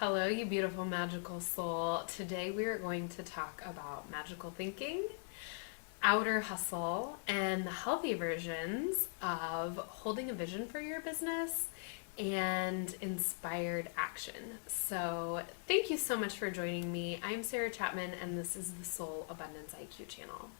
Hello, you beautiful magical soul. Today we are going to talk about magical thinking, outer hustle, and the healthy versions of holding a vision for your business and inspired action. So, thank you so much for joining me. I'm Sarah Chapman, and this is the Soul Abundance IQ channel.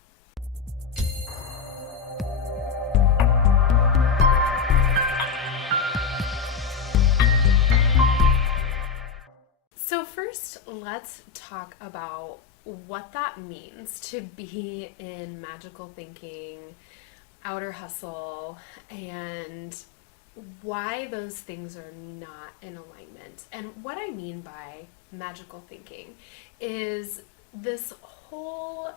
So, first, let's talk about what that means to be in magical thinking, outer hustle, and why those things are not in alignment. And what I mean by magical thinking is this whole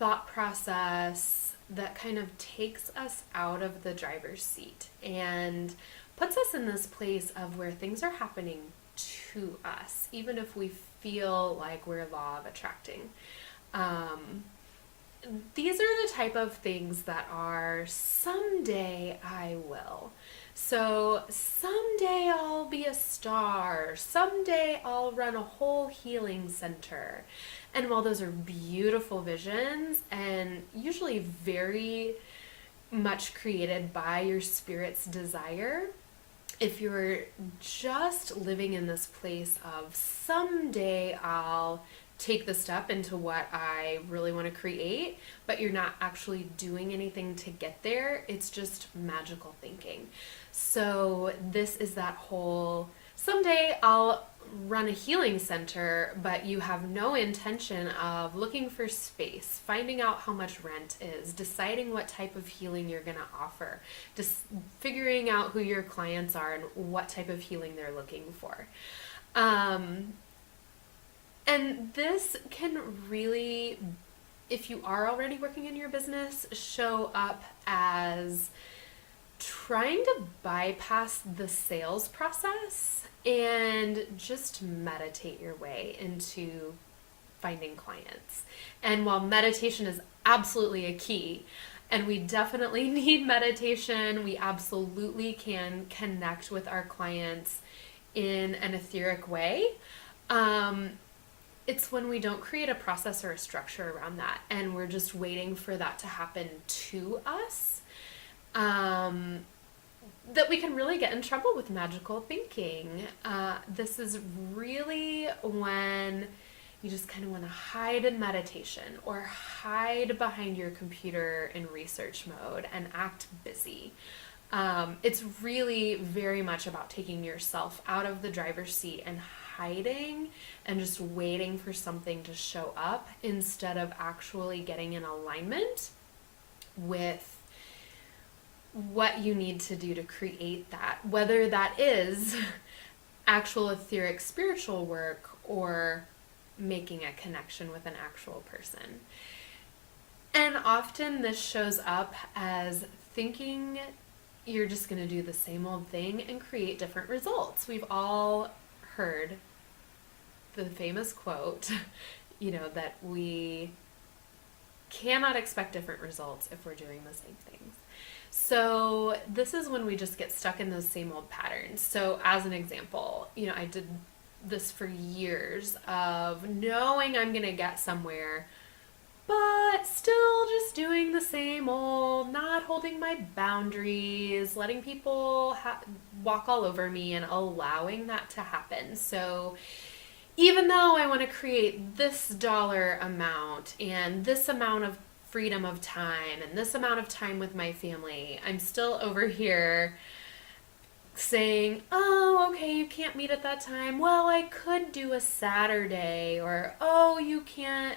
thought process that kind of takes us out of the driver's seat and puts us in this place of where things are happening to us, even if we feel like we're law of attracting. These are the type of things that are someday I will. So someday I'll be a star. Someday I'll run a whole healing center. And while those are beautiful visions and usually very much created by your spirit's desire, if you're just living in this place of someday I'll take the step into what I really want to create, but you're not actually doing anything to get there, it's just magical thinking. So this is that whole someday I'll run a healing center, but you have no intention of looking for space, finding out how much rent is, deciding what type of healing you're going to offer, just figuring out who your clients are and what type of healing they're looking for. And this can really, if you are already working in your business, show up as trying to bypass the sales process and just meditate your way into finding clients. And while meditation is absolutely a key, and we definitely need meditation, we absolutely can connect with our clients in an etheric way. It's when we don't create a process or a structure around that, and we're just waiting for that to happen to us, that we can really get in trouble with magical thinking. This is really when you just kind of want to hide in meditation or hide behind your computer in research mode and act busy. It's really very much about taking yourself out of the driver's seat and hiding and just waiting for something to show up instead of actually getting in alignment with what you need to do to create that, whether that is actual etheric spiritual work or making a connection with an actual person. And often this shows up as thinking you're just going to do the same old thing and create different results. We've all heard the famous quote, that we cannot expect different results if we're doing the same things. So this is when we just get stuck in those same old patterns. So as an example, I did this for years of knowing I'm going to get somewhere, but still just doing the same old, not holding my boundaries, letting people walk all over me and allowing that to happen. So even though I want to create this dollar amount and this amount of freedom of time and this amount of time with my family, I'm still over here saying, oh, okay, you can't meet at that time. Well, I could do a Saturday. Or, oh, you can't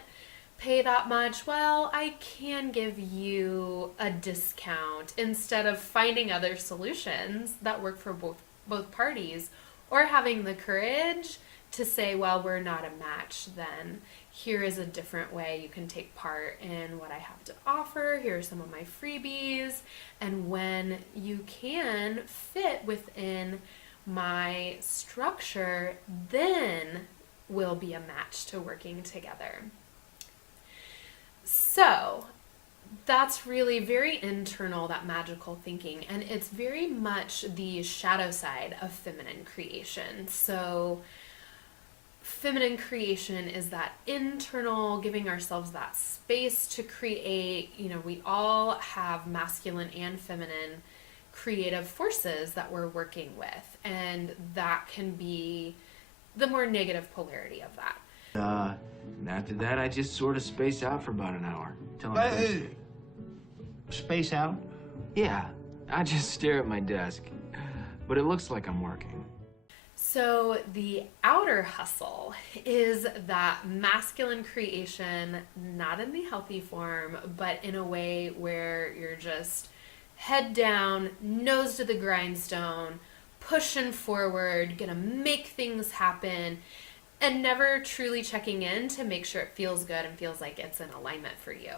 pay that much. Well, I can give you a discount, instead of finding other solutions that work for both parties, or having the courage to say, well, we're not a match then. Here is a different way you can take part in what I have to offer. Here are some of my freebies. And when you can fit within my structure, then we'll be a match to working together. So That's really very internal, that magical thinking, and it's very much the shadow side of feminine creation. So feminine creation is that internal, giving ourselves that space to create. We all have masculine and feminine creative forces that we're working with, and that can be the more negative polarity of that. And after that, I just sort of space out for about an hour. Till I'm thirsty. Space out? Yeah, I just stare at my desk. But it looks like I'm working. So the outer hustle is that masculine creation, not in the healthy form, but in a way where you're just head down, nose to the grindstone, pushing forward, gonna make things happen, and never truly checking in to make sure it feels good and feels like it's in alignment for you.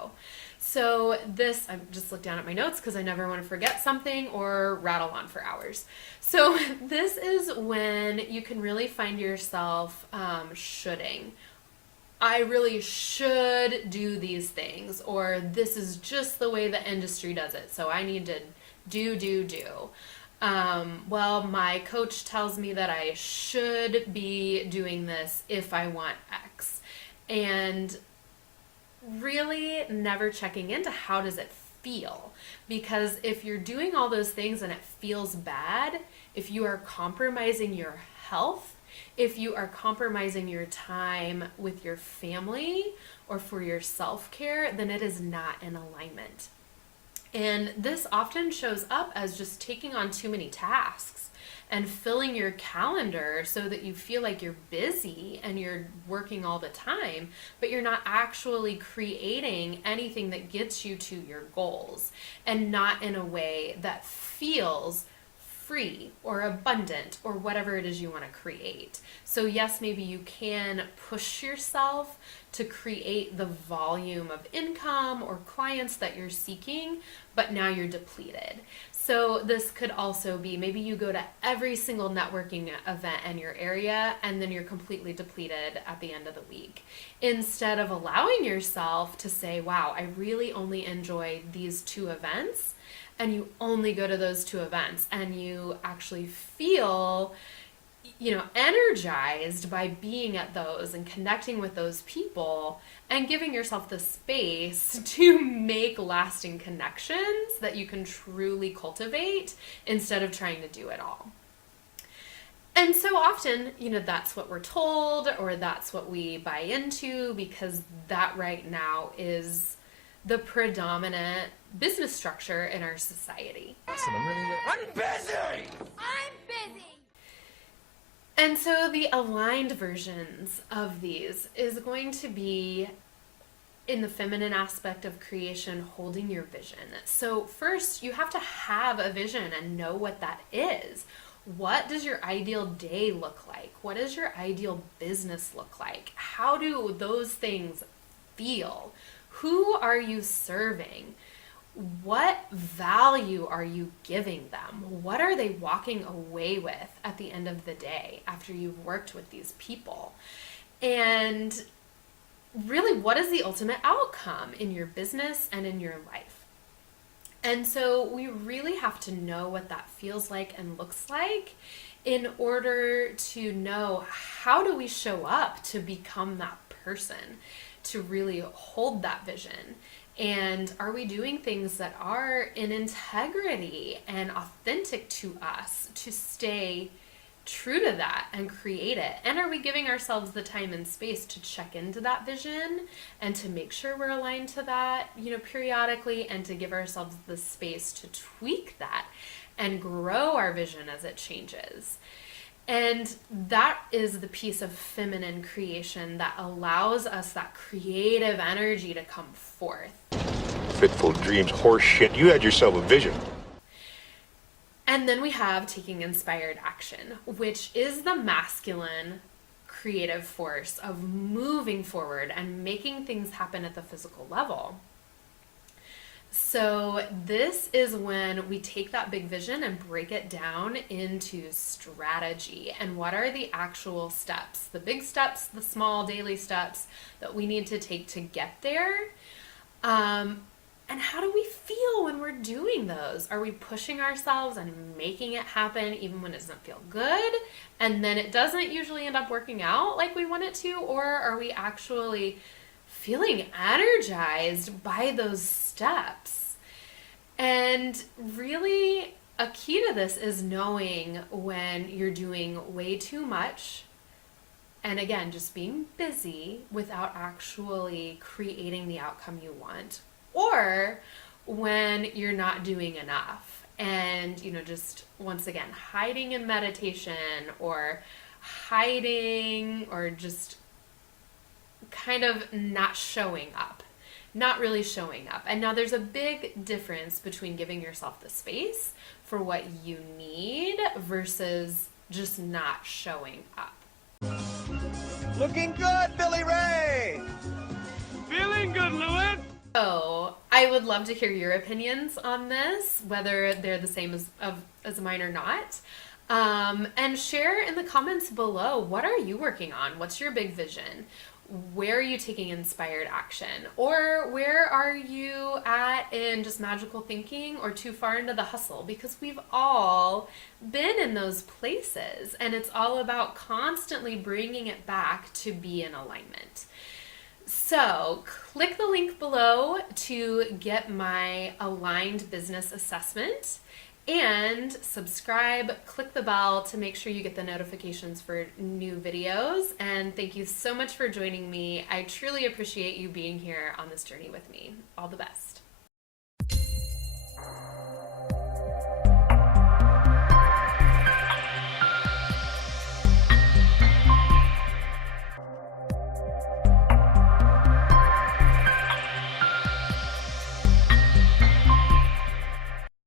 So this, I just looked down at my notes because I never want to forget something or rattle on for hours. So this is when you can really find yourself shoulding. I really should do these things, or this is just the way the industry does it, so I need to do. Well, my coach tells me that I should be doing this if I want X. And really never checking into how does it feel. Because if you're doing all those things and it feels bad, if you are compromising your health, if you are compromising your time with your family or for your self-care, then it is not in alignment. And this often shows up as just taking on too many tasks and filling your calendar so that you feel like you're busy and you're working all the time, but you're not actually creating anything that gets you to your goals, and not in a way that feels free or abundant or whatever it is you want to create. So yes, maybe you can push yourself to create the volume of income or clients that you're seeking, but now you're depleted. So this could also be maybe you go to every single networking event in your area and then you're completely depleted at the end of the week. Instead of allowing yourself to say, wow, I really only enjoy these 2 events, and you only go to those 2 events and you actually feel energized by being at those and connecting with those people and giving yourself the space to make lasting connections that you can truly cultivate instead of trying to do it all. And so often, that's what we're told, or that's what we buy into, because that right now is the predominant business structure in our society. I'm busy! I'm busy! And so the aligned versions of these is going to be in the feminine aspect of creation, holding your vision. So first, you have to have a vision and know what that is. What does your ideal day look like? What does your ideal business look like? How do those things feel? Who are you serving? What value are you giving them? What are they walking away with at the end of the day after you've worked with these people? And really, what is the ultimate outcome in your business and in your life? And so we really have to know what that feels like and looks like in order to know how do we show up to become that person, to really hold that vision. And are we doing things that are in integrity and authentic to us to stay true to that and create it? And are we giving ourselves the time and space to check into that vision and to make sure we're aligned to that, periodically, and to give ourselves the space to tweak that and grow our vision as it changes? And that is the piece of feminine creation that allows us that creative energy to come forth. Fitful dreams, horse shit. You had yourself a vision. And then we have taking inspired action, which is the masculine creative force of moving forward and making things happen at the physical level. So this is when we take that big vision and break it down into strategy. And what are the actual steps, the big steps, the small daily steps that we need to take to get there? And how do we feel when we're doing those? Are we pushing ourselves and making it happen even when it doesn't feel good? And then it doesn't usually end up working out like we want it to? Or are we actually feeling energized by those steps? And really, a key to this is knowing when you're doing way too much, and again, just being busy without actually creating the outcome you want, or when you're not doing enough and, just once again, hiding in meditation or hiding or just kind of not showing up, not really showing up. And now there's a big difference between giving yourself the space for what you need versus just not showing up. Looking good, Billy Ray! Feeling good, Lewis! So I would love to hear your opinions on this, whether they're the same as mine or not. And share in the comments below, what are you working on? What's your big vision? Where are you taking inspired action? Or where are you at in just magical thinking or too far into the hustle? Because we've all been in those places, and it's all about constantly bringing it back to be in alignment. So click the link below to get my aligned business assessment, and subscribe, click the bell to make sure you get the notifications for new videos. And thank you so much for joining me. I truly appreciate you being here on this journey with me. All the best.